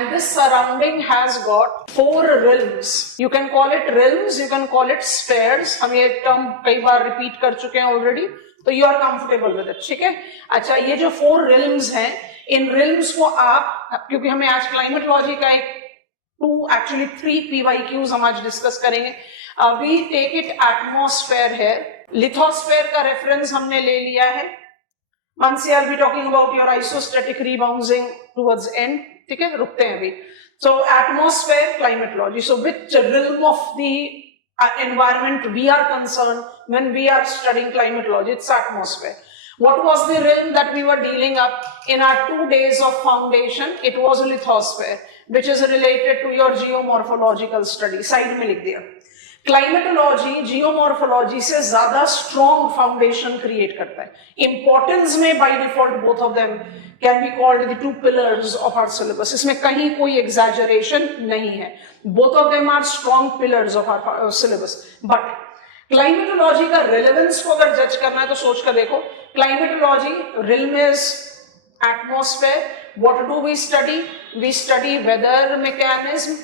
and this surrounding has got 4 realms. You can call it realms, you can call it spheres. हम ये term कई बार repeat कर चुके हैं already, तो you are comfortable with it, ठीक है? अच्छा, ये जो 4 realms हैं, इन realms को आप, क्योंकि हमें आज climatology का एक 3 PYQs हम आज डिस्कस करेंगे. We take it atmosphere है, lithosphere का रेफरेंस हमने ले लिया है. Once I'll be talking about your isostatic rebounding towards end. ठीक है, रुकते हैं अभी. So atmosphere climatology. So which realm of the environment we are concerned when we are studying climatology? It's atmosphere. What was the realm that we were dealing up in our 2 days of foundation? It was lithosphere, which is related to your geomorphological study. Side में लिख दिया. Climatology geomorphology से ज्यादा strong foundation create करता है. Importance में by default both of them can be called the 2 pillars of our syllabus. इसमें कहीं कोई एग्जैजरेशन नहीं है. Both of them are strong pillars of our syllabus. But climatology का रेलेवेंस को अगर जज करना है तो सोच कर देखो. Climatology realm is atmosphere. What do we study? We study weather mechanism.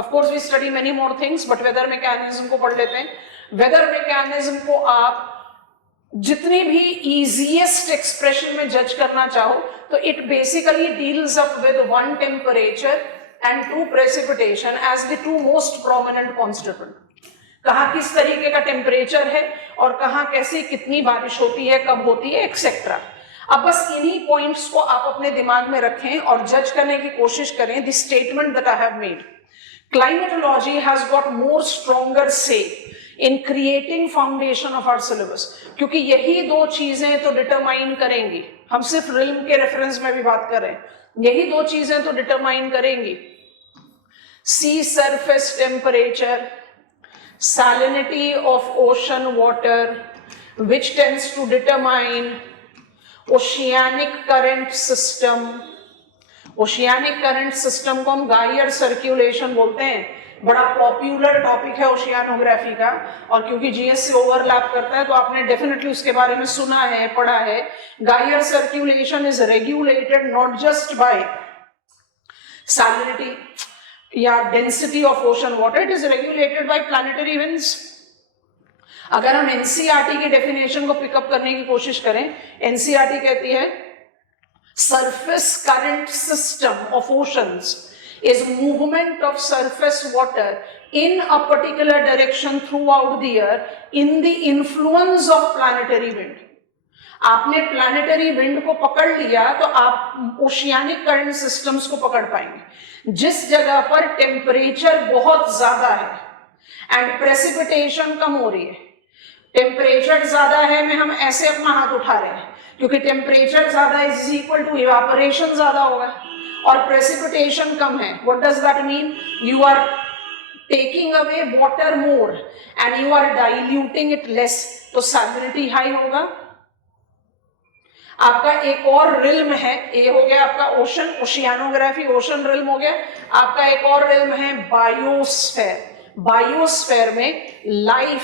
Of course we study many more things, but weather mechanism को पढ़ लेते हैं. Weather mechanism को आप जितनी भी easiest expression में जज करना चाहो तो it basically deals up with 1 temperature and 2 precipitation as the 2 most prominent constituent. कहाँ किस तरीके का टेम्परेचर है और कहाँ कैसे कितनी बारिश होती है, कब होती है, एक्सेट्रा. अब बस इन्हीं पॉइंट्स को आप अपने दिमाग में रखें और जज करने की कोशिश करें. The statement that I have made, climatology has got more stronger say in creating foundation of our syllabus, क्योंकि यही 2 चीजें तो डिटरमाइन करेंगी. हम सिर्फ रिल्म के रेफरेंस में भी बात कर रहे हैं. यही 2 चीजें तो डिटरमाइन करेंगी. Sea surface temperature, salinity of ocean water, which tends to determine oceanic current system. Oceanic current system को हम गाइयर सर्कुलेशन बोलते हैं. बड़ा पॉपुलर टॉपिक है ओशियानोग्राफी का, और क्योंकि जीएस से ओवरलैप करता है तो आपने डेफिनेटली उसके बारे में सुना है, पढ़ा है. Gyre circulation is regulated not just by salinity या density of ocean water, it is regulated by planetary winds. अगर हम एनसीईआरटी की डेफिनेशन को पिकअप करने की कोशिश करें, एनसीईआरटी कहती है surface current system of oceans is movement of surface water in a particular direction throughout the year in the influence of planetary wind. आपने planetary wind को पकड़ लिया तो आप oceanic current systems को पकड़ पाएंगे. जिस जगह पर टेम्परेचर बहुत ज्यादा है एंड प्रेसिपिटेशन कम हो रही है. टेम्परेचर ज्यादा है में हम ऐसे अपना हाथ उठा रहे हैं क्योंकि टेम्परेचर ज्यादा इज इक्वल टू इवापोरेशन ज्यादा होगा और प्रेसिपिटेशन कम है. What does that mean? You are taking away water more and you are diluting it less, तो सैलिनिटी हाई होगा. आपका एक और रिल्म है, ये हो गया आपका ओशन, ओशियानोग्राफी, ओशन रिल्म हो गया. आपका एक और रिल्म है बायोस्फेयर. बायोस्फेयर में लाइफ,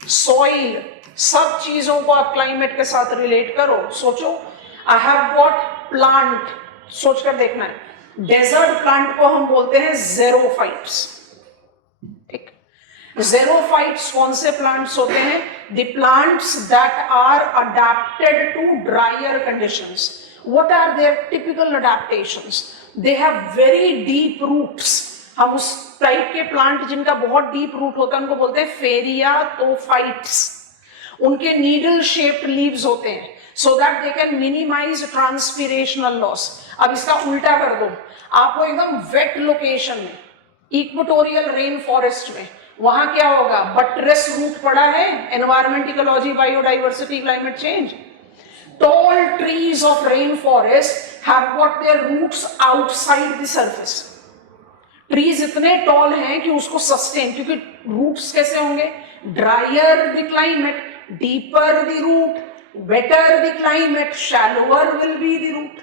सॉइल, सब चीजों को आप क्लाइमेट के साथ रिलेट करो. सोचो, आई हैव गॉट प्लांट, सोचकर देखना है. डेजर्ट प्लांट को हम बोलते हैं ज़ेरोफाइट्स. ठीक, ज़ेरोफाइट्स कौन से प्लांट्स होते हैं? The plants that are adapted to drier conditions. What are their typical adaptations? They have very deep roots. हम उस टाइप के प्लांट जिनका बहुत डीप रूट होता है उनको बोलते हैं फेरियाटोफाइट्स. उनके नीडल शेप्ड लीव्स होते हैं so that they can minimise transpirational loss. अब इसका उल्टा कर दो, आपको एकदम वेट लोकेशन में, इक्वेटोरियल रेन फॉरेस्ट में, वहां क्या होगा? बट्रेस रूट पड़ा है, environment, ecology, biodiversity, climate change. Tall trees of rainforest have got their roots outside the surface. Trees इतने टॉल हैं कि उसको सस्टेन, क्योंकि रूट्स कैसे होंगे? Drier the climate, deeper the root, wetter the climate, shallower will be the root.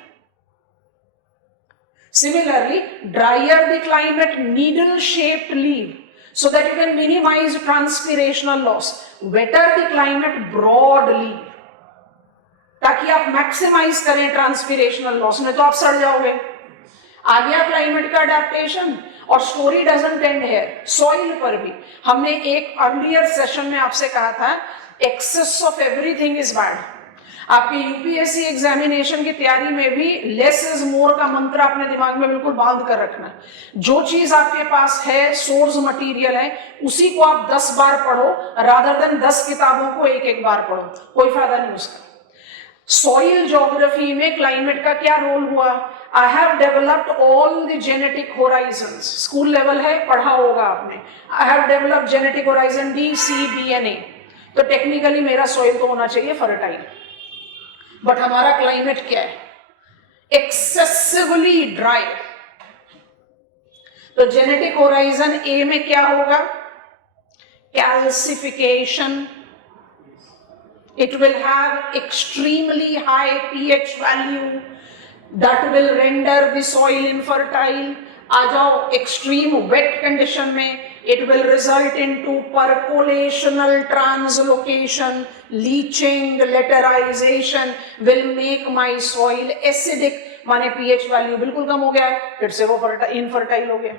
Similarly, drier the climate, needle shaped leaf so that you can minimize transpirational loss. Wetter the climate, broad leaf ताकि आप maximise करें ट्रांसपिरेशनल loss. में तो आप सड़ जाओगे. आ गया climate का अडेप्टेशन। और story doesn't and here, soil पर भी हमने एक अर्लियर सेशन में आपसे कहा था excess of everything is bad. आपके यूपीएससी एग्जामिनेशन की तैयारी में भी लेस इज मोर का मंत्र अपने दिमाग में बिल्कुल बांध कर रखना। जो चीज आपके पास है, सोर्स मटेरियल है, उसी को आप 10 बार पढ़ो रादर देन 10 किताबों को एक एक बार पढ़ो, कोई फायदा नहीं उसका। सॉइल ज्योग्राफी में क्लाइमेट का क्या रोल हुआ? I have developed all the genetic horizons, school level है, पढ़ा होगा आपने। I have developed genetic horizon D, C, B and A. तो टेक्निकली मेरा सॉइल तो होना चाहिए फर्टाइल, बट हमारा क्लाइमेट क्या है? Excessively dry. तो जेनेटिक होराइजन ए में क्या होगा? Calcification. It will have extremely high pH value that will render the soil infertile. आ जाओ extreme wet condition में, it will result into percolational translocation, leaching, laterization will make my soil acidic, माने pH value बिल्कुल कम हो गया है, फिर से वो इनफर्टाइल हो गया।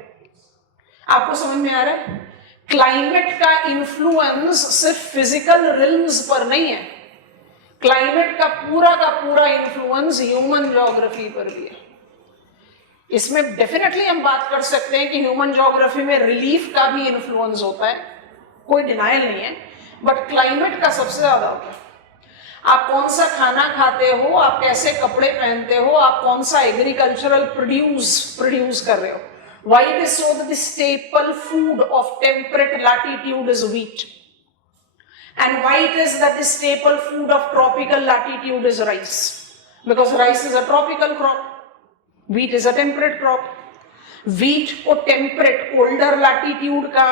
आपको समझ में आ रहा है? क्लाइमेट का इन्फ्लुएंस सिर्फ फिजिकल रिल्म्स पर नहीं है, क्लाइमेट का पूरा इन्फ्लुएंस ह्यूमन ज्योग्राफी पर भी है। इसमें डेफिनेटली हम बात कर सकते हैं कि ह्यूमन ज्योग्राफी में रिलीफ का भी इन्फ्लुएंस होता है, कोई डिनायल नहीं है, बट क्लाइमेट का सबसे ज्यादा होता है। आप कौन सा खाना खाते हो, आप कैसे कपड़े पहनते हो, आप कौन सा एग्रीकल्चरल प्रोड्यूस कर रहे हो। Why it is so that the staple food of temperate latitude is wheat, and why it is that the staple food of tropical latitude is rice? Because rice is a tropical crop, wheat is a temperate crop. Wheat को temperate colder latitude का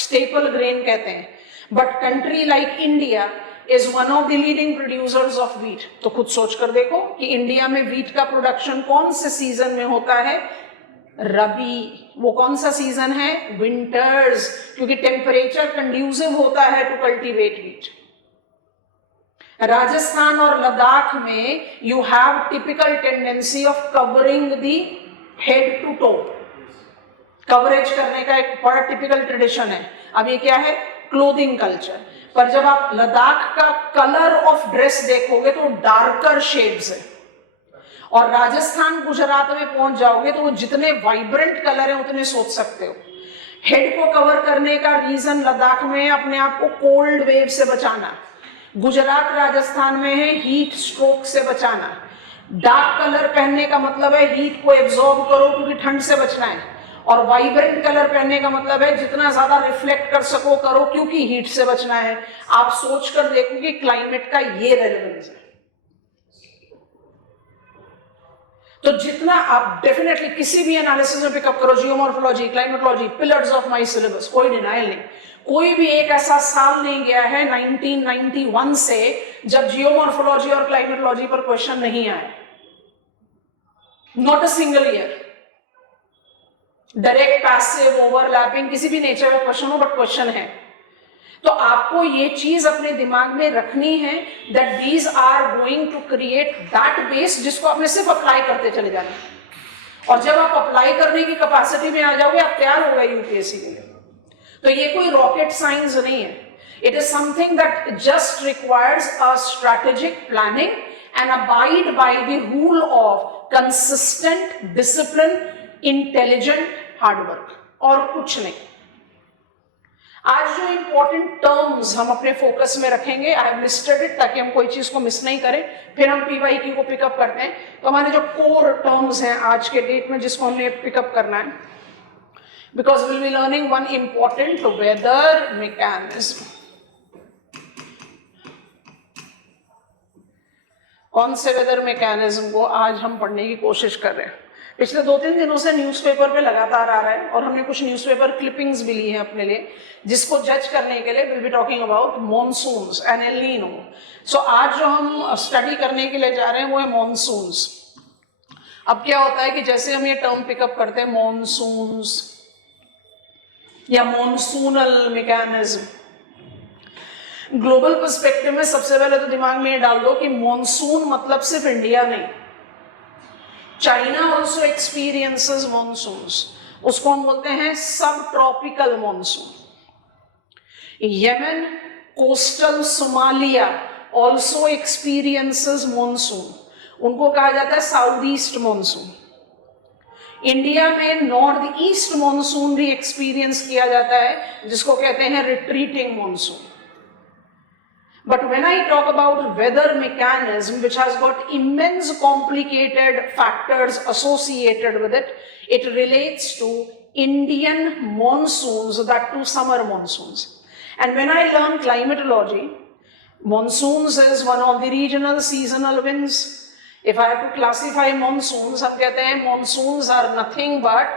staple grain कहते हैं, but country like India is one of the leading producers of wheat. तो खुद सोच कर देखो कि इंडिया में wheat का प्रोडक्शन कौन से सीजन में होता है? रबी। वो कौन सा सीजन है? विंटर्स, क्योंकि टेम्परेचर कंड्यूसिव होता है टू कल्टीवेट व्हीट। राजस्थान और लद्दाख में you have typical tendency of covering the head to toe, coverage करने का एक बड़ा टिपिकल ट्रेडिशन है। अब ये क्या है? Clothing culture. पर जब आप लद्दाख का कलर ऑफ ड्रेस देखोगे तो डार्कर शेड्स है, और राजस्थान गुजरात में पहुंच जाओगे तो वो जितने वाइब्रेंट कलर है उतने सोच सकते हो। हेड को कवर करने का रीजन लद्दाख में है अपने आप को कोल्ड वेव से बचाना, गुजरात राजस्थान में है हीट स्ट्रोक से बचाना। डार्क कलर पहनने का मतलब है हीट को एब्जॉर्ब करो क्योंकि ठंड से बचना है, और वाइब्रेंट कलर पहनने का मतलब है जितना ज्यादा रिफ्लेक्ट कर सको करो क्योंकि हीट से बचना है। आप सोच कर देखो कि क्लाइमेट का ये रेलेवेंस है। तो जितना आप डेफिनेटली किसी भी एनालिसिस में पिकअप करो, geomorphology, climatology, pillars of my syllabus, कोई डिनायल नहीं। कोई भी एक ऐसा साल नहीं गया है 1991 से जब जियोमॉर्फोलॉजी और क्लाइमेटोलॉजी पर क्वेश्चन नहीं आए, not a single year. Direct, passive, overlapping, किसी भी नेचर का क्वेश्चन हो, बट क्वेश्चन है। तो आपको ये चीज अपने दिमाग में रखनी है that these are going to create that base जिसको आपने सिर्फ अप्लाई करते चले जाना, और जब आप अप्लाई करने की कैपेसिटी में आ जाओगे आप तैयार हो गए यूपीएससी के लिए। तो ये कोई रॉकेट साइंस नहीं है, it is something that just requires a strategic planning and abide by the rule of consistent, discipline, intelligent hard work, और कुछ नहीं। आज जो इंपॉर्टेंट टर्म्स हम अपने फोकस में रखेंगे, आई हैव लिस्टेड इट ताकि हम कोई चीज को मिस नहीं करें, फिर हम पीवाईक्यू को पिकअप करते हैं। तो हमारे जो कोर टर्म्स हैं आज के डेट में जिसको हमने पिकअप करना है, because will be learning one important weather mechanism. कौन से वेदर मैकेनिज्म को आज हम पढ़ने की कोशिश कर रहे हैं? पिछले 2-3 दिनों से न्यूज़पेपर पे लगातार आ रहा है, और हमने कुछ न्यूज़पेपर क्लिपिंग्स भी ली हैं अपने लिए, जिसको जज करने के लिए will be talking about monsoons and El Nino. So आज जो हम स्टडी करने के लिए जा रहे हैं वो है मॉनसून्स। अब क्या होता है कि जैसे हम ये टर्म पिकअप करते हैं मॉनसून्स या मॉनसूनल मैकेनिज्म, ग्लोबल पर्सपेक्टिव में सबसे पहले तो दिमाग में ये डाल दो कि मॉनसून मतलब सिर्फ इंडिया नहीं, चाइना ऑल्सो एक्सपीरियंसेस मॉनसून्स, उसको हम बोलते हैं सब tropical monsoon. Yemen, coastal Somalia also experiences monsoon, उनको कहा जाता है साउथ ईस्ट मॉनसून। इंडिया में नॉर्थ ईस्ट मॉनसून भी एक्सपीरियंस किया जाता है, जिसको कहते हैं retreating monsoon. But when I talk about weather mechanism, which has got immense complicated factors associated with it, it relates to Indian monsoons, that too summer monsoons. And when I learn climatology, monsoons is one of the regional seasonal winds. If I have to classify monsoons, हम कहते हैं monsoons are nothing but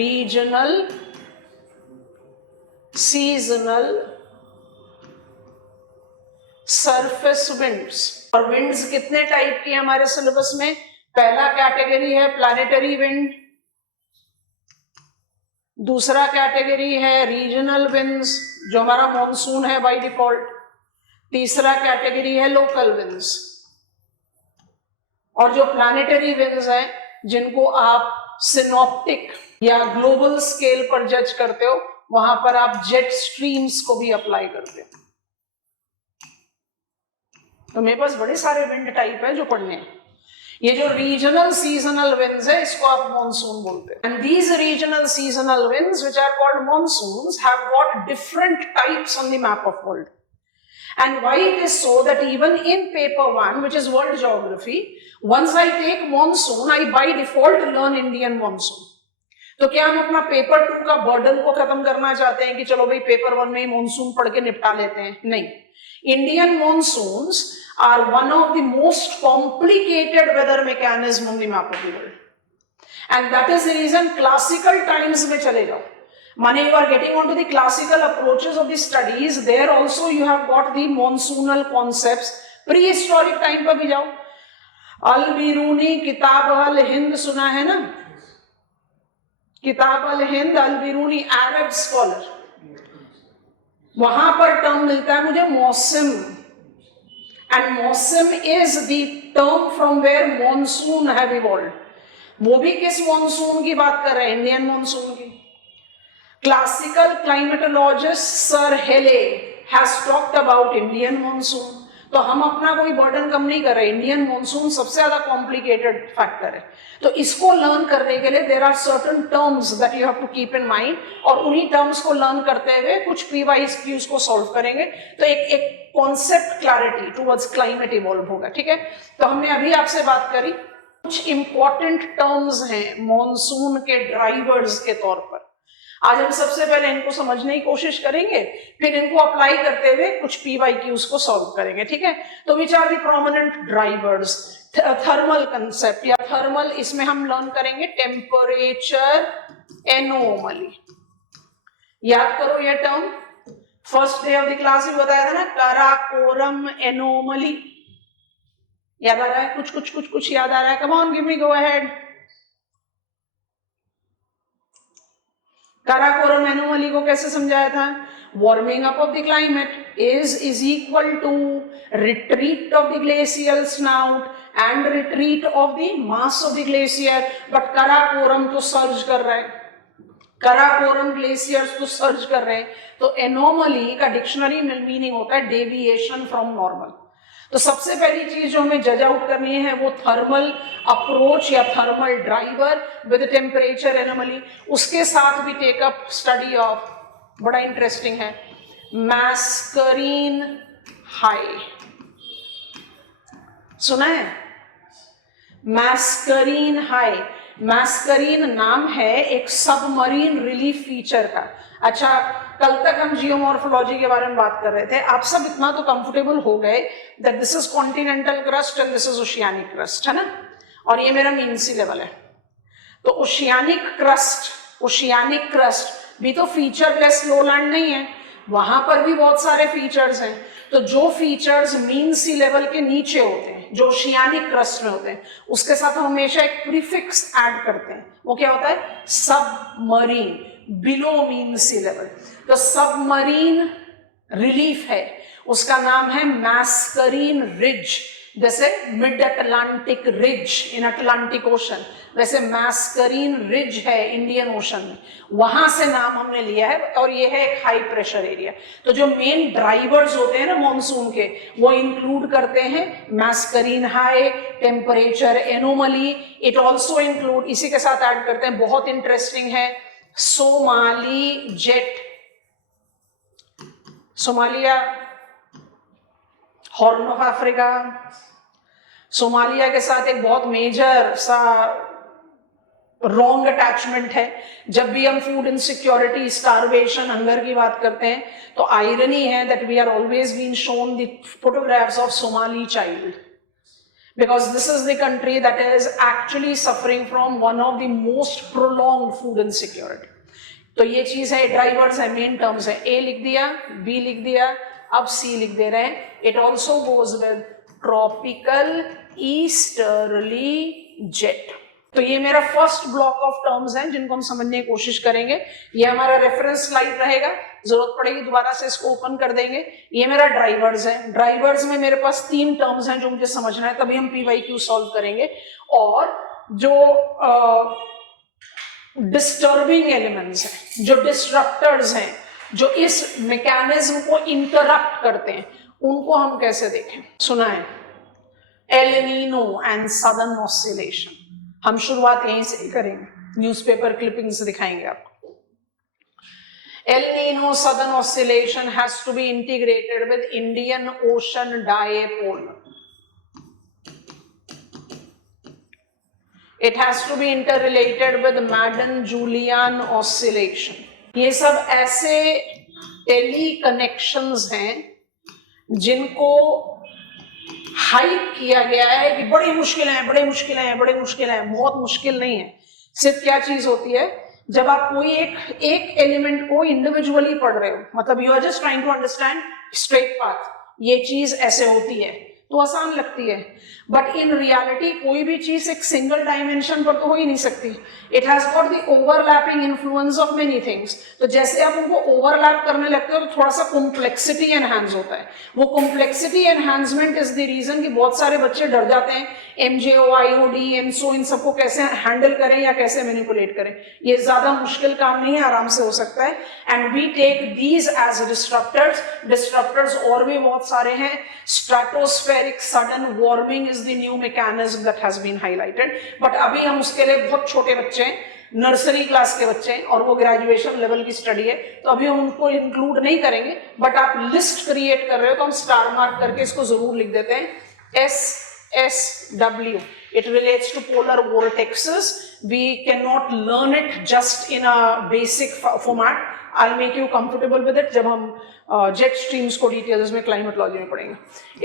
regional seasonal surface winds. और winds कितने type की है हमारे syllabus में? पहला कैटेगरी है प्लैनेटरी विंड, दूसरा कैटेगरी है रीजनल विंड्स जो हमारा मॉनसून है बाय डिफॉल्ट, तीसरा कैटेगरी है लोकल विंड्स। और जो प्लैनेटरी विंड्स हैं जिनको आप सिनॉप्टिक या ग्लोबल स्केल पर जज करते हो, वहां पर आप जेट स्ट्रीम्स को भी अप्लाई करते हो। तो मेरे पास बड़े सारे विंड टाइप है जो पढ़ने हैं। ये जो रीजनल सीजनल विंड्स है इसको आप मॉनसून बोलते हैं। And these regional seasonal winds which are called monsoons have got different types on the map of world. And why it is so that even in paper 1, which is world geography, once I take monsoon, I by default learn Indian monsoon. तो क्या हम अपना paper 2 का burden को खत्म करना चाहते हैं कि चलो भाई पेपर 1 में ही मॉनसून पढ़ के निपटा लेते हैं? नहीं, Indian monsoons are one of the most complicated weather mechanism on the map of the world, and that is the reason classical times में चले जाओ, माने you are getting onto the classical approaches of the studies, there also you have got the monsoonal concepts. prehistoric time पर भी जाओ, अल बिरूनी किताब al Hind सुना है ना? किताब al Hind, Al Biruni Arab scholar, वहां पर टर्म मिलता है मुझे मौसम, and mausam is the term from where monsoon have evolved. वो भी किस मॉनसून की बात कर रहे हैं? इंडियन मॉनसून की। Classical climatologist sir Halley has talked about Indian monsoon. तो हम अपना कोई बर्डन कम नहीं कर रहे, इंडियन मॉनसून सबसे ज्यादा कॉम्प्लिकेटेड फैक्टर है। तो इसको लर्न करने के लिए there are certain terms that you have to keep in mind, और उन्हीं टर्म्स को लर्न करते हुए कुछ पीवाईज क्यूज को सॉल्व करेंगे, तो एक concept clarity towards climate evolve होगा। ठीक है, तो हमने अभी आपसे बात करी कुछ इंपॉर्टेंट टर्म्स हैं मॉनसून के ड्राइवर्स के तौर पर। आज हम सबसे पहले इनको समझने की कोशिश करेंगे, फिर इनको अप्लाई करते हुए कुछ पीवाईक्यूज को सॉल्व करेंगे। ठीक है, तो which are the prominent drivers? Thermal concept या थर्मल, इसमें हम लर्न करेंगे टेम्परेचर एनोमली। याद करो ये term, first day of the class में बताया था ना, काराकोरम एनोमली। याद आ रहा है? कुछ याद आ रहा है? Come on, give me, go ahead. Karakoram anomaly को कैसे समझाया था? Warming up of the climate is equal to retreat of the glacial snout and retreat of the mass of the glacier. But Karakoram तो सर्ज कर रहा है, काराकोरम ग्लेशियर्स तो surge कर रहे हैं। तो एनोमली का डिक्शनरी में मीनिंग होता है डेविएशन फ्रॉम नॉर्मल। तो सबसे पहली चीज जो हमें जज आउट करनी है वो थर्मल अप्रोच या thermal driver with temperature anomaly. उसके साथ भी टेकअप स्टडी ऑफ, बड़ा इंटरेस्टिंग है, मैस्करीन हाई। सुना है? मैस्करीन हाई, मैस्करीन नाम है एक सबमरीन रिलीफ फीचर का। अच्छा, कल तक हम जियोमॉर्फोलॉजी के बारे में बात कर रहे थे, आप सब इतना तो कंफर्टेबल हो गए that this is continental crust and this is oceanic crust, है ना? और ये मेरा मीन सी लेवल है। तो ओशियानिक क्रस्ट भी तो फीचरलेस लोलैंड नहीं है, वहां पर भी बहुत सारे फीचर्स हैं। तो जो फीचर्स मीन सी लेवल के नीचे होते हैं, जो ओशियानिक क्रस्ट में होते हैं, उसके साथ हम हमेशा एक प्रीफिक्स ऐड करते हैं। वो क्या होता है? Submarine, below mean sea level. तो सबमरीन रिलीफ है, उसका नाम है मैस्करीन रिज जैसे mid Atlantic ridge in Atlantic ocean, वैसे मैस्करीन रिज है इंडियन ओशन में, वहां से नाम हमने लिया है, और ये है एक हाई प्रेशर एरिया। तो जो मेन ड्राइवर्स होते हैं ना मॉनसून के, वो इंक्लूड करते हैं Mascarene high, temperature anomaly, it also include, इसी के साथ ऐड करते हैं, बहुत इंटरेस्टिंग है, Somali jet, Somalia, Horn of Africa. Somalia के साथ एक बहुत मेजर सा रॉन्ग अटैचमेंट है। जब भी हम फूड इनसिक्योरिटी, स्टारवेशन, हंगर की बात करते हैं, तो आयरनी है that we are always been shown the photographs of Somali child, because this is the country that is actually suffering from one of the most prolonged food insecurity. तो ये चीज है, ड्राइवर्स है, मेन टर्म्स है, ए लिख दिया, B लिख दिया, अब सी लिख दे रहे हैं। It also goes with tropical easterly jet. तो ये मेरा फर्स्ट ब्लॉक ऑफ टर्म्स हैं जिनको हम समझने की कोशिश करेंगे। ये हमारा रेफरेंस स्लाइड रहेगा, जरूरत पड़ेगी दोबारा से इसको ओपन कर देंगे। ये मेरा ड्राइवर्स है, ड्राइवर्स में मेरे पास 3 टर्म्स हैं जो मुझे समझना है, तभी हम PYQ सॉल्व करेंगे। और जो डिस्टर्बिंग एलिमेंट्स हैं, जो डिस्ट्रप्टर्स हैं, जो इस मैकेनिज्म को इंटरप्ट करते हैं, उनको हम कैसे देखें। सुना है El Nino and southern oscillation. हम शुरुआत यहीं से करेंगे, न्यूज़पेपर क्लिपिंग्स दिखाएंगे आपको। El Nino southern oscillation has to be integrated with Indian Ocean dipole. It has to be interrelated with Madden-Julian oscillation. ये सब ऐसे टेली कनेक्शंस हैं जिनको हाइप किया गया है कि बड़ी मुश्किल है, बड़े मुश्किल है, बड़े मुश्किल है। बहुत मुश्किल नहीं है। सिर्फ क्या चीज होती है, जब आप कोई एक एलिमेंट को इंडिविजुअली पढ़ रहे हो, मतलब you are just trying to understand straight path, ये चीज ऐसे होती है, तो आसान लगती है। बट इन रियलिटी कोई भी चीज एक सिंगल डायमेंशन पर तो हो ही नहीं सकती। It has got the overlapping influence of many things. तो जैसे आप उनको ओवरलैप करने लगते हो तो थोड़ा सा कॉम्प्लेक्सिटी एनहांस होता है। वो complexity enhancement is the reason कि बहुत सारे बच्चे डर जाते हैं MJO, IOD, ENSO, इन सबको कैसे हैंडल करें या कैसे मैनिपुलेट करें। ये ज्यादा मुश्किल काम नहीं है, आराम से हो सकता है। And we take these as disruptors. Disruptors और भी बहुत सारे हैं। Stratospheric sudden warming is the new mechanism that has been highlighted, but अभी हम उसके लिए बहुत छोटे बच्चे हैं, नर्सरी क्लास के बच्चे हैं, और वो ग्रेजुएशन लेवल की स्टडी है, तो अभी हम उनको इंक्लूड नहीं करेंगे। बट आप लिस्ट क्रिएट कर रहे हो तो हम स्टार मार्क करके इसको जरूर लिख देते हैं। SSW, it relates to polar vortexes. We cannot learn it just in a basic format. I'll make you comfortable with it जब हम जेट स्ट्रीम्स को डिटेल्स में क्लाइमेटोलॉजी में पढ़ेंगे।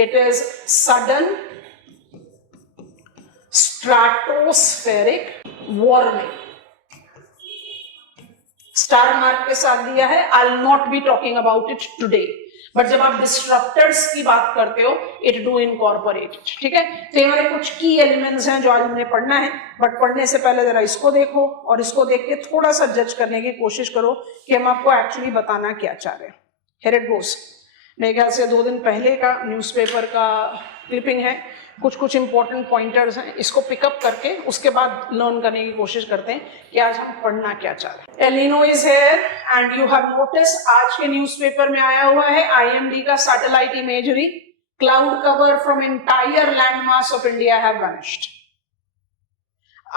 It is sudden stratospheric warming, star mark के साथ दिया है। I will not be talking about it today, but जब आप डिस्ट्रप्टर्स की बात करते हो, इट डू इनकॉर्पोरेट इट। ठीक है, तो हमारे कुछ की एलिमेंट्स हैं जो आज हमने पढ़ना है, बट पढ़ने से पहले जरा इसको देखो और इसको देख के थोड़ा सा जज करने की कोशिश करो कि हम आपको एक्चुअली बताना क्या चाह रहे हैं। Here it goes. मेरे ख्याल से 2 दिन पहले का न्यूज़पेपर का क्लिपिंग है, कुछ इंपॉर्टेंट पॉइंटर्स हैं, इसको पिकअप करके उसके बाद लर्न करने की कोशिश करते हैं कि आज हम पढ़ना क्या चाह रहे हैं। El Nino is here and you have notice आज के न्यूज़पेपर में आया हुआ है IMD का satellite imagery, cloud cover from entire land mass of India have vanished.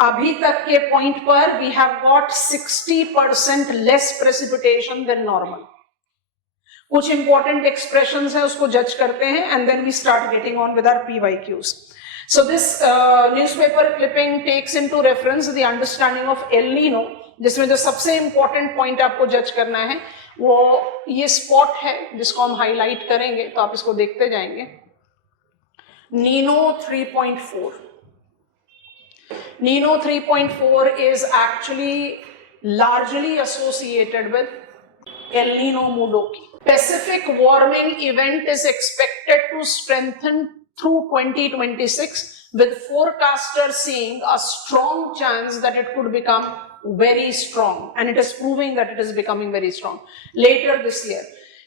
अभी तक के पॉइंट पर we have got 60% less precipitation than normal. कुछ इंपॉर्टेंट एक्सप्रेशंस हैं, उसको जज करते हैं and then we start getting on with our PYQs. So this newspaper clipping takes into reference the understanding of El Nino, जिसमें जो सबसे इंपॉर्टेंट पॉइंट आपको जज करना है वो ये स्पॉट है जिसको हम हाईलाइट करेंगे, तो आप इसको देखते जाएंगे। Nino 3.4. Nino 3.4 is actually largely associated with El Nino Modoki. Pacific warming event is expected to strengthen through 2026, with forecasters seeing a strong chance that it could become very strong, and it is proving that it is becoming very strong later this year.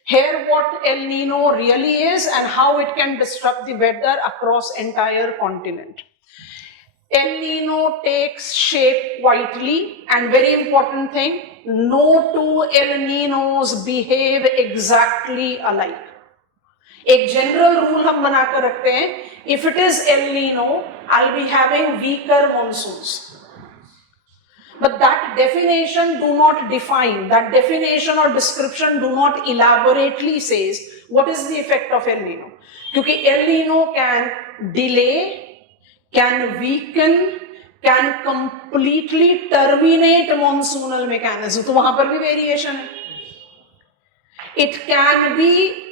Here what El Nino really is and how it can disrupt the weather across entire continent. El Nino takes shape quietly, and very important thing, no two El Ninos behave exactly alike. एक general rule हम बनाकर रखते हैं, if it is El Nino, I'll be having weaker monsoons. But that definition do not define, that definition or description do not elaborately says what is the effect of El Nino. क्योंकि El Nino can delay, can weaken, can completely terminate monsoonal mechanism. तो वहां पर भी variation है. It can be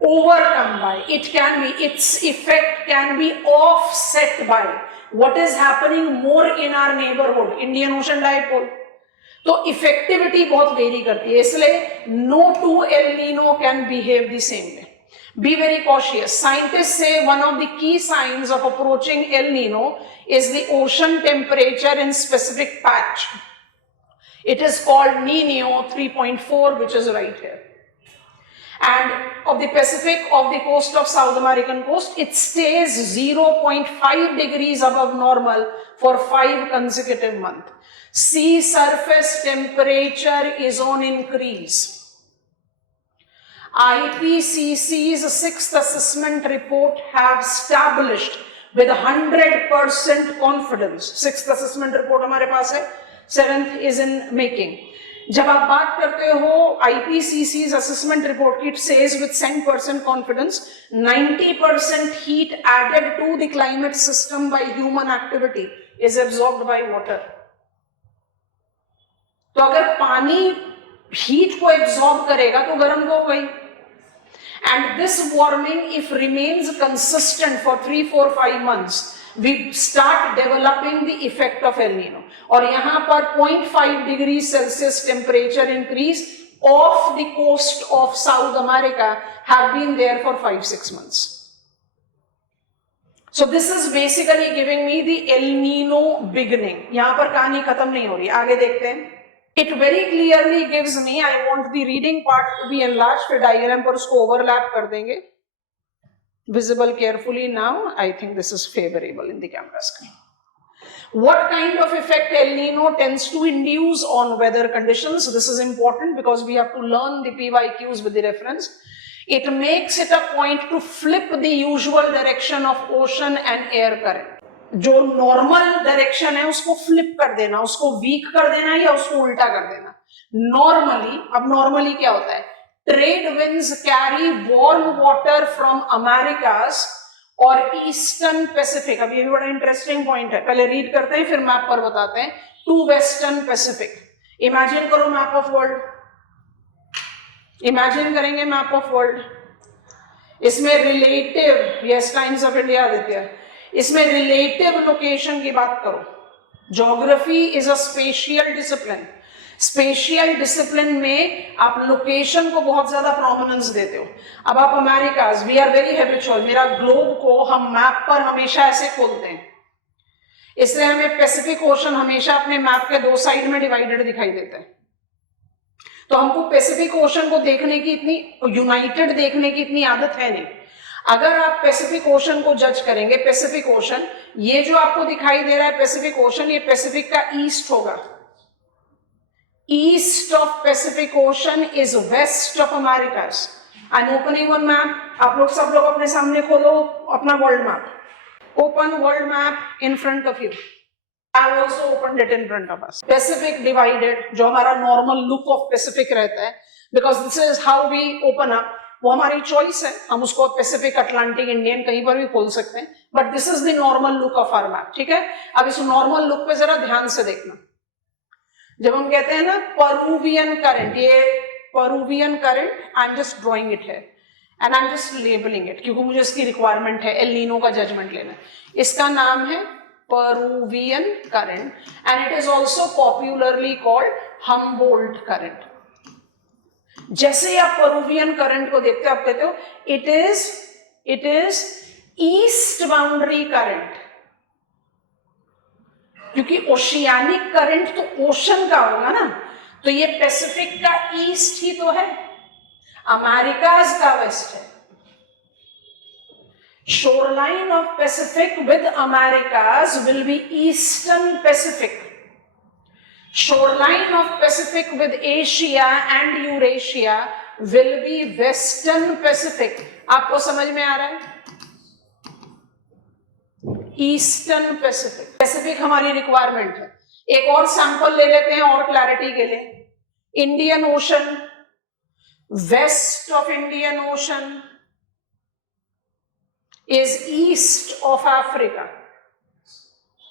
overcome by, it can be, its effect can be offset by what is happening more in our neighborhood, Indian Ocean dipole. तो effectivity बहुत very करती है, इसलिए no two El Nino can behave the same way. Be very cautious. Scientists say one of the key signs of approaching El Nino is the ocean temperature in specific patch. It is called Nino 3.4, which is right here. And of the Pacific, of the coast of South American coast, it stays 0.5 degrees above normal for 5 consecutive months. Sea surface temperature is on increase. IPCC's 6th assessment report have established with 100% confidence. 6th assessment report हमारे पास है, 7th is in making. जब आप बात करते हो IPCC's assessment report की, it says with 100% confidence 90% heat added to the climate system by human activity is absorbed by water. तो अगर पानी हीट को एब्जॉर्ब करेगा तो गर्म तो होगा ही. And this warming, if remains consistent for 3, 4, 5 months, we start developing the effect of El Nino. और यहाँ पर 0.5 degree Celsius temperature increase off the coast of South America have been there for 5-6 months. So this is basically giving me the El Nino beginning. यहाँ पर कहानी खत्म नहीं हो रही, आगे देखते हैं. It very clearly gives me, I want the reading part to be enlarged, फिर diagram पर उसको overlap कर देंगे. Visible carefully now. I think this is favorable in the camera screen. What kind of effect El Nino tends to induce on weather conditions? This is important because we have to learn the PYQs with the reference. It makes it a point to flip the usual direction of ocean and air current. जो normal direction है उसको flip कर देना, उसको week कर देना या उसको उल्टा कर देना. नॉर्मली, अब नॉर्मली क्या होता है? Trade winds carry warm water from America's और ईस्टर्न पैसिफिक. अब ये भी बड़ा इंटरेस्टिंग पॉइंट है, पहले रीड करते हैं फिर मैप पर बताते हैं. To western Pacific. इमेजिन करो मैप ऑफ वर्ल्ड, इमेजिन करेंगे मैप ऑफ वर्ल्ड. इसमें relative, yes Times of India देते हैं, इसमें रिलेटिव लोकेशन की बात करो. Geography is a spatial discipline. Spatial discipline में आप लोकेशन को बहुत ज्यादा प्रोमिनेंस देते हो. अब आप Americas, we are very habitual, मेरा ग्लोब को हम मैप पर हमेशा ऐसे खोलते हैं, इसलिए हमें पैसिफिक ओशन हमेशा अपने मैप के 2 साइड में डिवाइडेड दिखाई देता है. तो हमको पैसिफिक ओशन को देखने की इतनी यूनाइटेड देखने की इतनी आदत है नहीं. अगर आप पैसिफिक ओशन को जज करेंगे, पैसिफिक ओशन, ये जो आपको दिखाई दे रहा है पैसिफिक ओशन, ये पैसिफिक का ईस्ट होगा. East of Pacific Ocean is west of Americas. I am opening one map. आप लोग सब लोग अपने सामने खोलो अपना world map. Open world map in front of you. I have also opened it in front of us. Pacific divided, जो हमारा नॉर्मल लुक ऑफ पैसिफिक रहता है, because this is how we open up. वो हमारी choice है, हम उसको Pacific, Atlantic, Indian कहीं पर भी खोल सकते हैं, but this is the normal look of our map. ठीक है, अब इस नॉर्मल लुक पे जरा ध्यान से देखना. जब हम कहते हैं ना पेरुवियन करंट, ये Peruvian current, I am just drawing it है and I am just labelling it क्योंकि मुझे इसकी रिक्वायरमेंट है एल नीनो का जजमेंट लेना. इसका नाम है Peruvian current and it is also popularly called Humboldt current. जैसे ही आप पेरुवियन करंट को देखते हो आप कहते हो it is east boundary current, क्योंकि ओशियानिक करंट तो ओशन का होगा ना, तो ये पैसिफिक का ईस्ट ही तो है, अमेरिकाज का वेस्ट है। shoreline of Pacific with Americas will be Eastern Pacific. Shoreline of Pacific with Asia and Eurasia will be Western Pacific. आपको समझ में आ रहा है? ईस्टर्न पैसिफिक, पैसिफिक हमारी रिक्वायरमेंट है। एक और सैंपल ले लेते हैं और क्लैरिटी के लिए। Indian Ocean, west of Indian Ocean is east of Africa.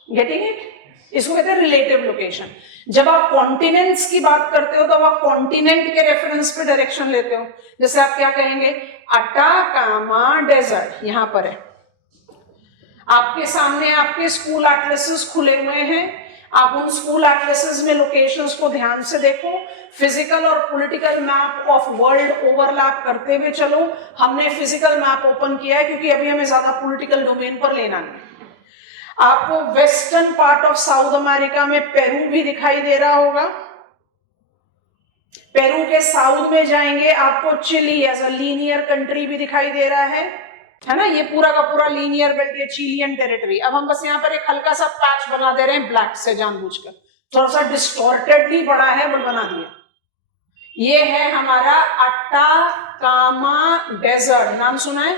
Getting it? इसको कहते हैं रिलेटिव लोकेशन। जब आप कॉन्टिनेंट्स की बात करते हो तो आप कॉन्टिनेंट के रेफरेंस पे डायरेक्शन लेते हो। जैसे आप क्या कहेंगे, अटाकामा डेजर्ट यहां पर है, आपके सामने आपके स्कूल एटलसेस खुले हुए हैं, आप उन स्कूल एटलसेस में लोकेशंस को ध्यान से देखो, फिजिकल और political map of world overlap करते हुए चलो। हमने फिजिकल मैप ओपन किया है क्योंकि अभी हमें ज्यादा पॉलिटिकल डोमेन पर लेना नहीं। आपको western part of South America में पेरू भी दिखाई दे रहा होगा। पेरू के साउथ में जाएंगे आपको Chile as a linear country भी दिखाई दे रहा है ना। ये पूरा का पूरा लीनियर बेल्ट, ये चिलियन टेरिटरी। अब हम बस यहाँ पर एक हल्का सा पैच बना दे रहे हैं ब्लैक से जानबूझकर, थोड़ा सा डिस्टॉर्टेडली बड़ा है बट बना दिया। ये है हमारा अटाकामा डेजर्ट, नाम सुना है?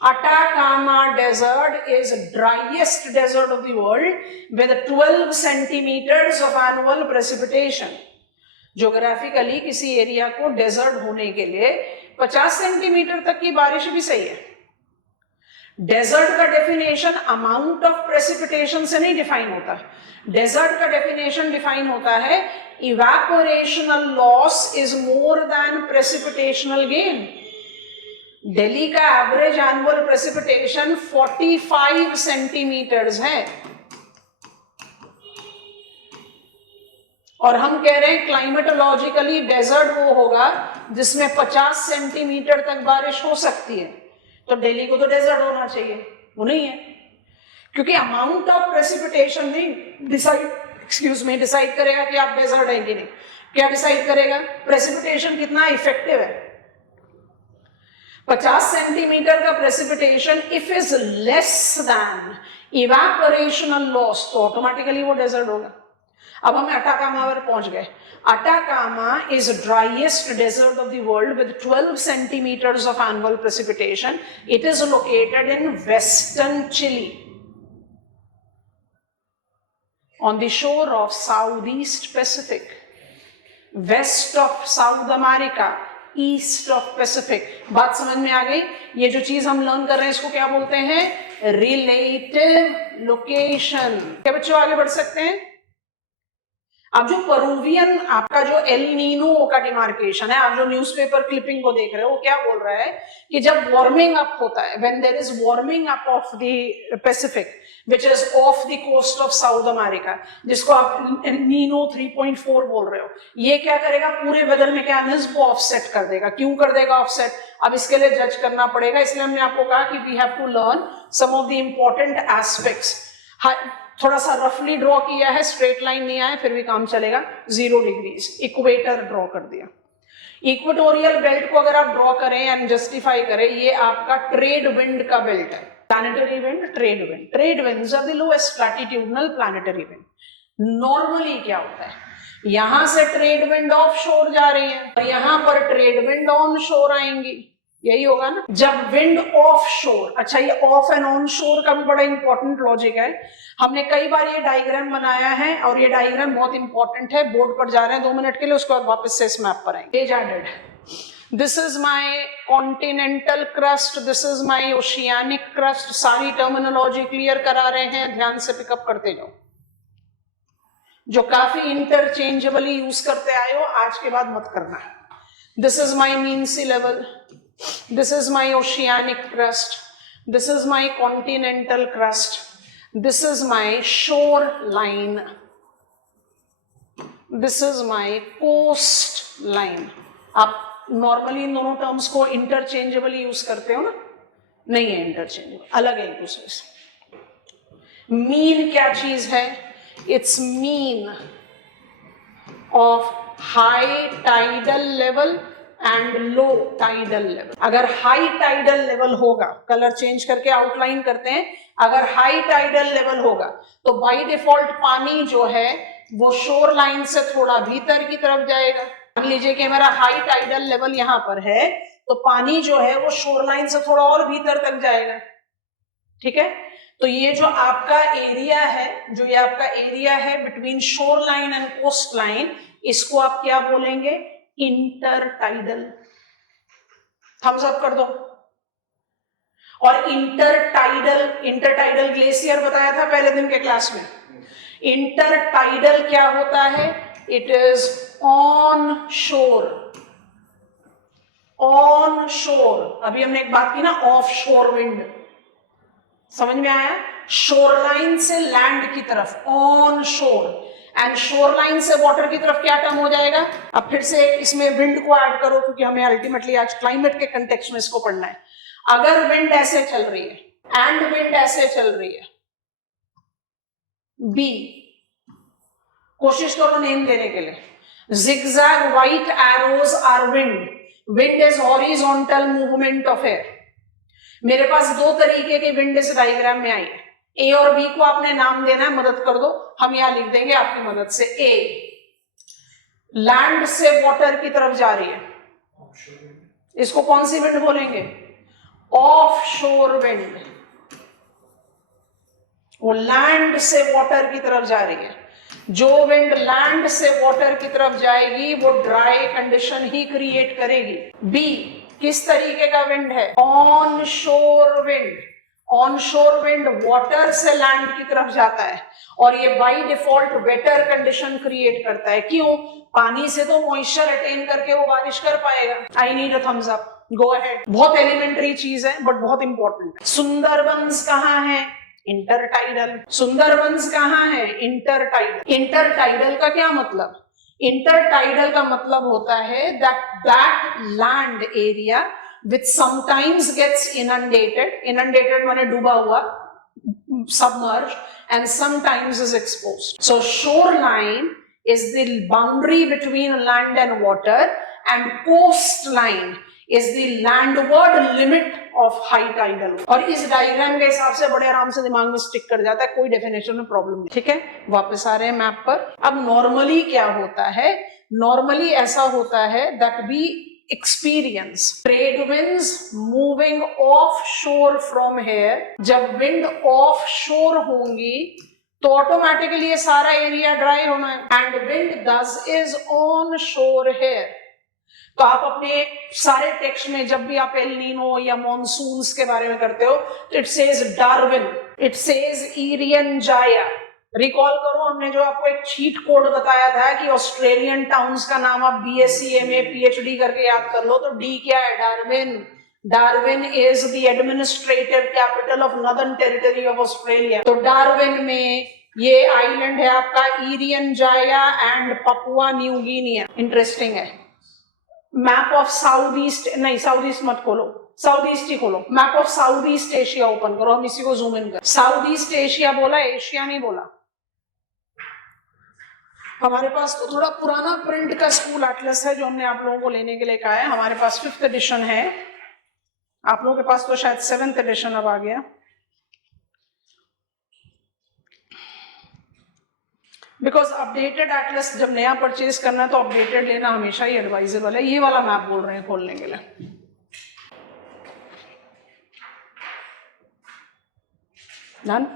Atacama Desert is driest desert of the world with 12 centimeters of annual precipitation. Geographically किसी एरिया को डेजर्ट होने के लिए 50 सेंटीमीटर तक की बारिश भी सही है। डेजर्ट का डेफिनेशन अमाउंट ऑफ प्रेसिपिटेशन से नहीं डिफाइन होता। डेजर्ट का डेफिनेशन डिफाइन होता है evaporational loss is more than precipitational gain. Delhi का एवरेज एनुअल प्रेसिपिटेशन 45 सेंटीमीटर्स है और हम कह रहे हैं क्लाइमेटोलॉजिकली डेजर्ट वो होगा जिसमें 50 सेंटीमीटर तक बारिश हो सकती है। तो दिल्ली को तो डेजर्ट होना चाहिए, वो नहीं है, क्योंकि अमाउंट ऑफ प्रेसिपिटेशन नहीं डिसाइड करेगा कि आप डेजर्ट है कि नहीं। क्या डिसाइड करेगा? प्रेसिपिटेशन कितना इफेक्टिव है। 50 सेंटीमीटर का precipitation if is less than evaporational loss तो ऑटोमेटिकली वो डेजर्ट होगा। अब हम अटाकामा पर पहुंच गए। Atacama is driest desert of the world with 12 centimetres of annual precipitation. It is located in western Chile on the shore of south east Pacific, west of South America, east of Pacific. बात समझ में आ गई? ये जो चीज हम learn कर रहे हैं इसको क्या बोलते हैं? Relative location. क्या बच्चों आगे बढ़ सकते हैं? अब जो पेरुवियन आपका जो एल नीनो का डिमार्केशन है, आप जो न्यूज़पेपर क्लिपिंग को देख रहे हो, वो क्या बोल रहा है कि जब वार्मिंग अप होता है, when there is warming up of the Pacific which is off the coast of South America, जिसको आप नीनो 3.4 बोल रहे हो, ये क्या करेगा? पूरे वेदर मैकेनिज्म को ऑफसेट कर देगा। क्यों कर देगा ऑफसेट? अब इसके लिए जज करना पड़ेगा, इसलिए हमने आपको कहा कि we have to learn some of the important aspects. थोड़ा सा रफली ड्रॉ किया है, स्ट्रेट लाइन नहीं आया फिर भी काम चलेगा। 0 डिग्रीज इक्वेटर ड्रॉ कर दिया। इक्वेटोरियल बेल्ट को अगर आप ड्रॉ करें एंड जस्टिफाई करें, ये आपका ट्रेड विंड का बेल्ट है। Planetary wind, trade wind. Trade winds are the lowest latitudinal planetary wind. Normally क्या होता है, यहां से ट्रेड विंड ऑफ शोर जा रही है और यहां पर ट्रेड विंड ऑन शोर आएंगी, यही होगा ना। जब विंड ऑफ शोर, अच्छा ये ऑफ एंड ऑन शोर का भी बड़ा इंपॉर्टेंट लॉजिक है। हमने कई बार ये डायग्राम बनाया है और ये डायग्राम बहुत इंपॉर्टेंट है। बोर्ड पर जा रहे हैं 2 मिनट के लिए, उसके बाद वापस से इस मैप पर आएंगे। Page added. This is my continental crust, this is my oceanic crust. सारी टर्मिनोलॉजी क्लियर करा रहे हैं, ध्यान से पिकअप करते जाओ। जो काफी इंटरचेंजेबली यूज करते आए हो, आज के बाद मत करना। This is my mean sea level, this is my oceanic crust, this is my continental crust, this is my shoreline, this is my coastline। आप नॉर्मली इन दोनों टर्म्स को इंटरचेंजेबली यूज करते हो ना? नहीं है इंटरचेंजेबल, अलग है एक दूसरे से। मीन क्या चीज है? It's mean of high tidal level and low tidal level. अगर हाई टाइडल लेवल होगा, कलर चेंज करके आउटलाइन करते हैं, अगर हाई टाइडल लेवल होगा तो बाय डिफॉल्ट पानी जो है वो शोर लाइन से थोड़ा भीतर की तरफ जाएगा। मान लीजिए कि मेरा हाई टाइडल लेवल यहां पर है तो पानी जो है वो शोर लाइन से थोड़ा और भीतर तक जाएगा। ठीक है, तो ये जो आपका एरिया है, जो ये आपका एरिया है between shore line and coast line, इसको आप क्या बोलेंगे? Inter tidal. थम्स अप कर दो। और इंटर टाइडल ग्लेशियर बताया था पहले दिन के क्लास में। इंटर टाइडल क्या होता है? इट इज ऑन शोर। ऑन शोर, अभी हमने एक बात की ना, ऑफ शोर विंड, समझ में आया? शोर लाइन से लैंड की तरफ, ऑन शोर, एंड शोर लाइन से वाटर की तरफ क्या टर्म हो जाएगा? अब फिर से इसमें विंड को ऐड करो, क्योंकि हमें अल्टीमेटली आज क्लाइमेट के कंटेक्स्ट में इसको पढ़ना है। अगर विंड ऐसे चल रही है एंड विंड ऐसे चल रही है, बी, कोशिश करो नेम देने के लिए। zigzag white arrows are wind is horizontal movement of air। मेरे पास दो तरीके के विंड इस डायग्राम में आई है, ए और बी को आपने नाम देना है, मदद कर दो, हम यहां लिख देंगे आपकी मदद से। ए लैंड से वाटर की तरफ जा रही है, इसको कौन सी विंड बोलेंगे? ऑफ शोर विंड। वो लैंड से वाटर की तरफ जा रही है। जो विंड लैंड से वाटर की तरफ जाएगी वो ड्राई कंडीशन ही क्रिएट करेगी। बी किस तरीके का विंड है? ऑन शोर विंड। ऑन शोर विंड वाटर से लैंड की तरफ जाता है और ये by default waiter condition create करता है। क्यों? पानी से तो मॉइस्चर अटेन करके वो बारिश कर पाएगा। I need a thumbs up, go ahead. बहुत एलिमेंट्री चीज है बट बहुत इंपॉर्टेंट है। सुंदरबंस कहाँ है? इंटरटाइडल। सुंदरबंस कहाँ है? इंटरटाइडल। इंटरटाइडल का क्या मतलब? इंटरटाइडल का मतलब होता है that land area which sometimes gets inundated माने डूबा हुआ, submerged, and sometimes is exposed. So shoreline is the boundary between land and water, and coastline is the landward limit of high tidal। और इस diagram के हिसाब से बड़े आराम से दिमाग में स्टिक कर जाता है, कोई डेफिनेशन में प्रॉब्लम नहीं। ठीक है, वापस आ रहे हैं मैप पर। अब नॉर्मली क्या होता है? नॉर्मली ऐसा होता है that we experience trade winds moving offshore from here। जब विंड ऑफ शोर होंगी तो ऑटोमेटिकली ये सारा एरिया ड्राई होना है, एंड विंड दस इज ऑन शोर हेयर। तो आप अपने सारे टेक्स्ट में जब भी आप एल नीनो या मॉनसून्स के बारे में करते हो तो it says Darwin, it says Irian Jaya. Recall करो, हमने जो आपको एक चीट कोड बताया था कि ऑस्ट्रेलियन टाउन्स का नाम आप बीएससी एमए पीएचडी करके याद कर लो, तो डी क्या है? Darwin. Darwin is the administrative capital of northern territory of Australia. तो डार्विन में ये आइलैंड है आपका इरियन जाया and Papua new Guinea. Interesting है। मैप ऑफ साउथ ईस्ट, नहीं साउथ ईस्ट मत खोलो, साउथ ईस्ट ही खोलो। Map of south east Asia open करो, हम इसी को जूम इन कर। साउथ ईस्ट एशिया बोला, एशिया नहीं बोला। हमारे पास तो थोड़ा पुराना प्रिंट का स्कूल एटलस है जो हमने आप लोगों को लेने के लिए कहा है। हमारे पास 5th एडिशन है, आप लोगों के पास तो शायद 7th एडिशन अब आ गया। बिकॉज अपडेटेड एटलस जब नया परचेज करना है तो अपडेटेड लेना हमेशा ही एडवाइजेबल है। ये वाला मैप बोल रहे हैं खोलने के लिए। डन।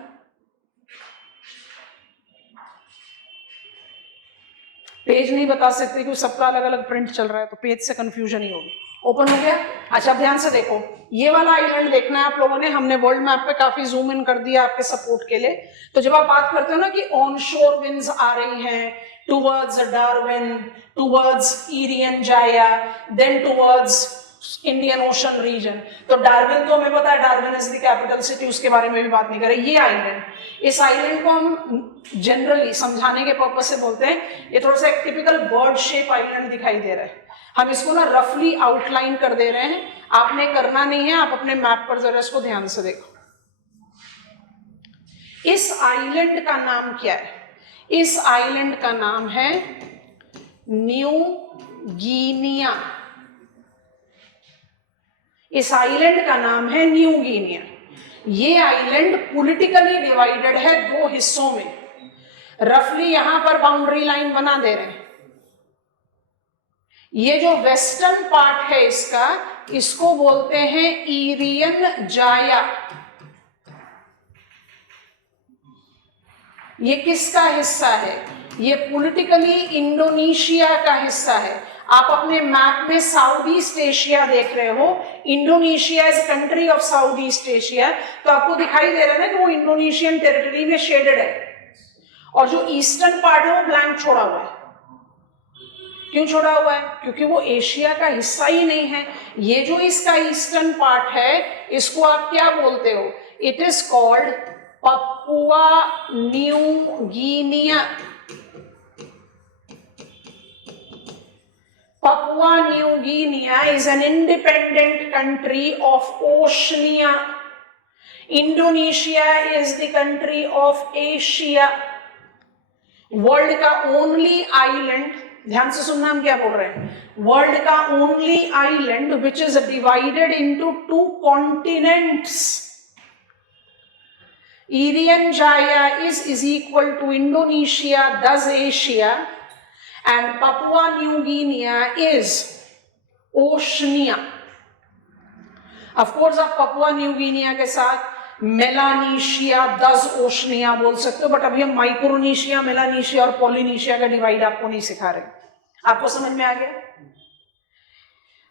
पेज नहीं बता सकते क्योंकि सबका अलग अलग प्रिंट चल रहा है, तो पेज से कंफ्यूजन ही होगी। ओपन हो गया? अच्छा, ध्यान से देखो, ये वाला आइलैंड देखना है आप लोगों ने। हमने वर्ल्ड मैप पे काफी जूम इन कर दिया आपके सपोर्ट के लिए। तो जब आप बात करते हो ना कि ऑन शोर विंड्स आ रही हैं towards Darwin, towards Irian Jaya, then towards Indian Ocean region, तो डार्विन तो हमें पता है, Darwin is the capital city, उसके बारे में भी बात नहीं करें। ये आइलैंड, इस आइलैंड को हम जनरली समझाने के पर्पज से बोलते हैं ये थोड़ा सा एक टिपिकल बर्ड शेप आइलैंड दिखाई दे रहा है। हम इसको ना रफली आउटलाइन कर दे रहे हैं, आपने करना नहीं है, आप अपने मैप पर जरा इसको ध्यान से देखो। इस आइलैंड का नाम क्या है? इस आइलैंड का नाम है न्यू गिनिया। इस आइलैंड का नाम है न्यू गिनिया। ये आइलैंड पॉलिटिकली डिवाइडेड है दो हिस्सों में। रफली यहां पर बाउंड्री लाइन बना दे रहे हैं। ये जो वेस्टर्न पार्ट है इसका, इसको बोलते हैं इरियन जाया। ये किसका हिस्सा है? ये पॉलिटिकली इंडोनेशिया का हिस्सा है। आप अपने मैप में साउथ ईस्ट एशिया देख रहे हो, Indonesia is country of south east Asia, तो आपको दिखाई दे रहा है ना कि वो इंडोनेशियन टेरिटरी में शेडेड है, और जो ईस्टर्न पार्ट है वो ब्लैंक छोड़ा हुआ है। क्यों छोड़ा हुआ है? क्योंकि वो एशिया का हिस्सा ही नहीं है। ये जो इसका ईस्टर्न पार्ट है, इसको आप क्या बोलते हो? It is called Papua new Guinea. Papua New Guinea is an independent country of Oceania. Indonesia is the country of Asia. World का ओनली आइलैंड, ध्यान से सुनना हम क्या बोल रहे हैं, वर्ल्ड का only island which is divided into two continents. Irian Jaya is equal to Indonesia, thus Asia, and Papua New Guinea is Oceania. Of course आप Papua New Guinea के साथ मेलानीशिया, दस ओशनिया बोल सकते हो, बट अभी हम माइक्रोनेशिया, मेलानीशिया और पॉलिनेशिया का डिवाइड आपको नहीं सिखा रहे। आपको समझ में आ गया?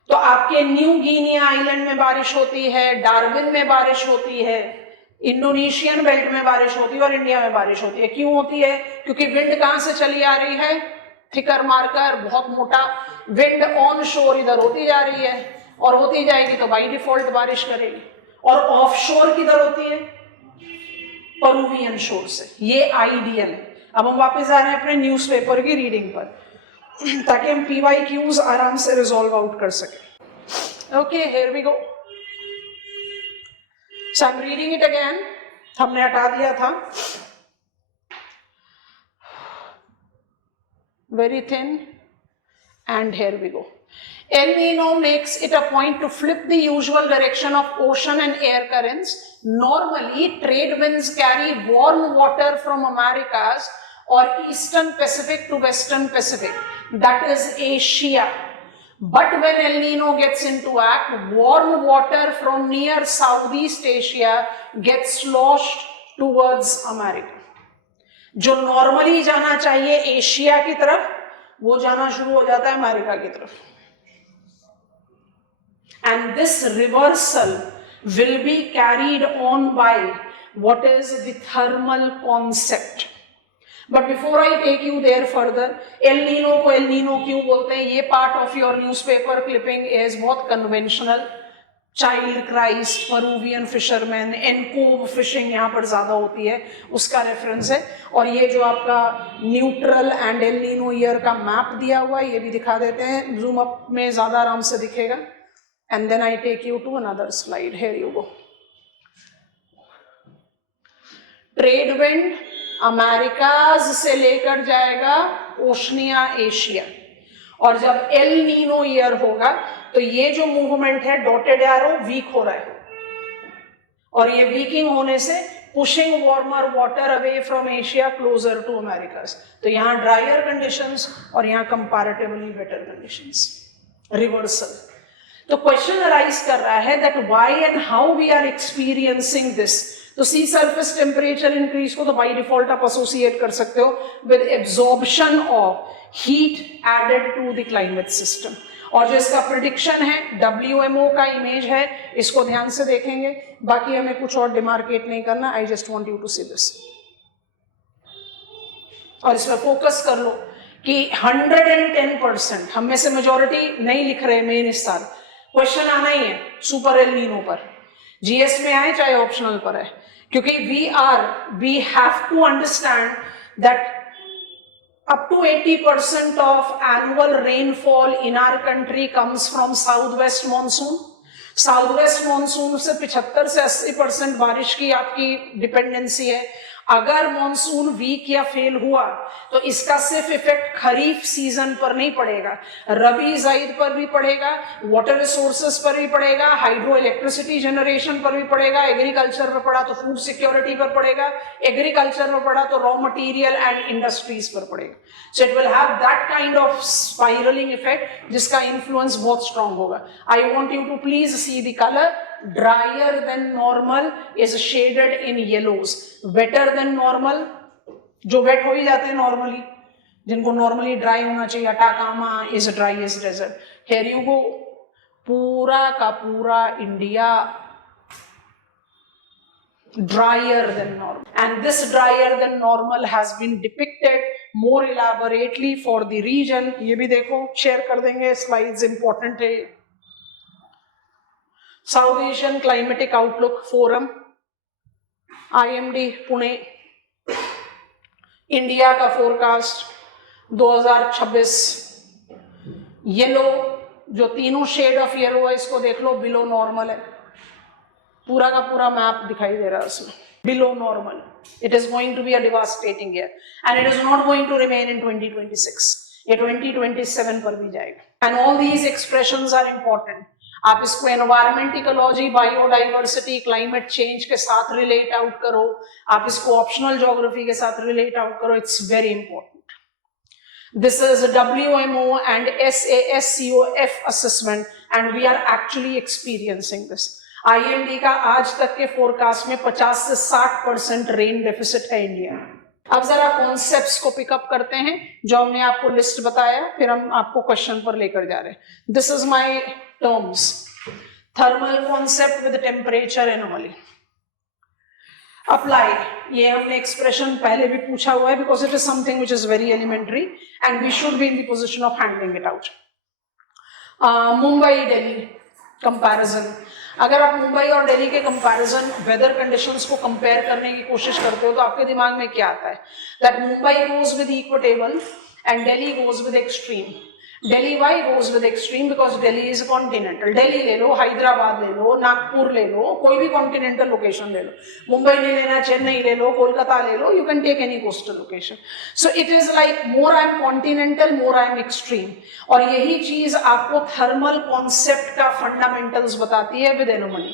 तो आपके न्यू गिनिया आइलैंड में बारिश होती है, डार्विन में बारिश होती है, इंडोनेशियन बेल्ट में बारिश होती है और इंडिया में बारिश होती है। क्यों होती है? क्योंकि विंड कहां से चली आ रही है? थिकर मार्कर, बहुत मोटा विंड ऑन शोर इधर होती जा रही है, और होती जाएगी तो बाई डिफॉल्ट बारिश करेगी। और ऑफ शोर किधर होती है? पेरुवियन शोर से। ये आइडियल है। अब हम वापस आ रहे हैं अपने न्यूज़पेपर की रीडिंग पर, ताकि हम PYQs आराम से रिजॉल्व आउट कर सके। Okay, here we go. So I am reading it again. हमने हटा दिया था very thin, and here we go. El Nino makes it a point to flip the usual direction of ocean and air currents. Normally, trade winds carry warm water from Americas or Eastern Pacific to Western Pacific, that is Asia. But when El Nino gets into act, warm water from near Southeast Asia gets sloshed towards America. जो normally जाना चाहिए Asia की तरफ, वो जाना शुरू हो जाता है अमेरिका की तरफ। And this reversal will be carried on by what is the thermal concept. But before I take you there further, El Nino को एल नीनो क्यों बोलते हैं? ये part of your newspaper clipping is बहुत conventional. Child Christ, Peruvian fisherman, anchovy fishing यहाँ पर ज्यादा होती है, उसका रेफरेंस है। और ये जो आपका neutral and El Nino year का मैप दिया हुआ है, ये भी दिखा देते हैं, जूम अप में ज्यादा आराम से दिखेगा। And then I take you to another slide, here you go. Trade wind Americas से लेकर जाएगा ओशनिया, एशिया, और जब एल नीनो ईयर होगा तो ये जो मूवमेंट है डॉटेड एरो वीक हो रहा है, और ये वीकिंग होने से pushing warmer water away from Asia closer to Americas. तो यहाँ ड्रायर कंडीशंस और यहाँ कंपैरेटिवली बेटर कंडीशंस, रिवर्सल। तो क्वेश्चन अराइज कर रहा है that why and how we are experiencing this. तो सी सरफेस टेम्परेचर इंक्रीज को तो बाई डिफॉल्ट आप एसोसिएट कर सकते हो with absorption of heat added to the climate system. और जो इसका प्रिडिक्शन है WMO का इमेज है, इसको ध्यान से देखेंगे, बाकी हमें कुछ और डिमार्केट नहीं करना। I just want you to see this, और इसमें फोकस कर लो कि 110%, हम में से मेजॉरिटी नहीं लिख रहे मेन इस साल, क्वेश्चन आना ही है सुपर एल नीनो पर, GS में आए चाहे ऑप्शनल पर है, क्योंकि we have to understand that up to 80% of annual rainfall in our country comes from southwest monsoon. South west monsoon से 75 से 80% बारिश की आपकी डिपेंडेंसी है। अगर मॉनसून वीक या फेल हुआ तो इसका सिर्फ इफेक्ट खरीफ सीजन पर नहीं पड़ेगा, रबी जायद पर भी पड़ेगा, वाटर रिसोर्सेस पर भी पड़ेगा, हाइड्रो इलेक्ट्रिसिटी जनरेशन पर भी पड़ेगा, एग्रीकल्चर पर पड़ा तो फूड सिक्योरिटी पर पड़ेगा, एग्रीकल्चर में पड़ा तो रॉ मटेरियल एंड इंडस्ट्रीज पर पड़ेगा. So it will have that kind of spiraling effect जिसका इन्फ्लुएंस बहुत स्ट्रांग होगा. I want you to please see the colour. Drier than normal is shaded in yellows. Wetter than normal, जो wet हो ही जाते हैं normally, जिनको normally dry होना चाहिए, Atacama is dry as desert. Here you go, पूरा का पूरा India drier than normal, and this drier than normal has been depicted more elaborately for the region. ये भी देखो, share कर देंगे, slides important है. South Asian Climatic Outlook Forum, IMD Pune, India का फोरकास्ट 2026. येलो, जो तीनों शेड ऑफ येलो है इसको देख लो, बिलो नॉर्मल है. पूरा का पूरा मैप दिखाई दे रहा है उसमें, below normal. It is going to be a devastating year and it is not going to remain in 2026. ये 2027 पर भी जाएगा. And all these expressions are important. आप इसको environment ecology, biodiversity, climate change के साथ रिलेट आउट करो, आप इसको ऑप्शनल ज्योग्राफी के साथ रिलेट आउट करो. It's very important. This is WMO and SASCOF assessment and we are actually experiencing this. IMD का आज तक के फोरकास्ट में 50 से 60% रेन डेफिसिट है इंडिया में. अब जरा कॉन्सेप्ट्स को पिकअप करते हैं जो हमने आपको लिस्ट बताया, फिर हम आपको क्वेश्चन पर लेकर जा रहे हैं. This is my terms. Thermal concept with temperature anomaly apply. ये हमने एक्सप्रेशन पहले भी पूछा हुआ है because it is something which is very elementary and we should be in the position of handling it out. Mumbai Delhi comparison. अगर आप मुंबई और दिल्ली के कंपैरिजन वेदर कंडीशंस को कंपेयर करने की कोशिश करते हो तो आपके दिमाग में क्या आता है? That Mumbai goes with equitable and Delhi goes with extreme. Delhi why goes with extreme because Delhi is continental. Delhi ले लो, हैदराबाद ले लो, नागपुर ले लो, कोई भी कॉन्टिनेंटल लोकेशन ले लो. मुंबई नहीं लेना, चेन्नई ले लो, कोलकाता ले लो, you can take any coastal location. So it is like more I am continental, more I am extreme. और यही चीज आपको थर्मल कॉन्सेप्ट का फंडामेंटल्स बताती है विद एनोमली.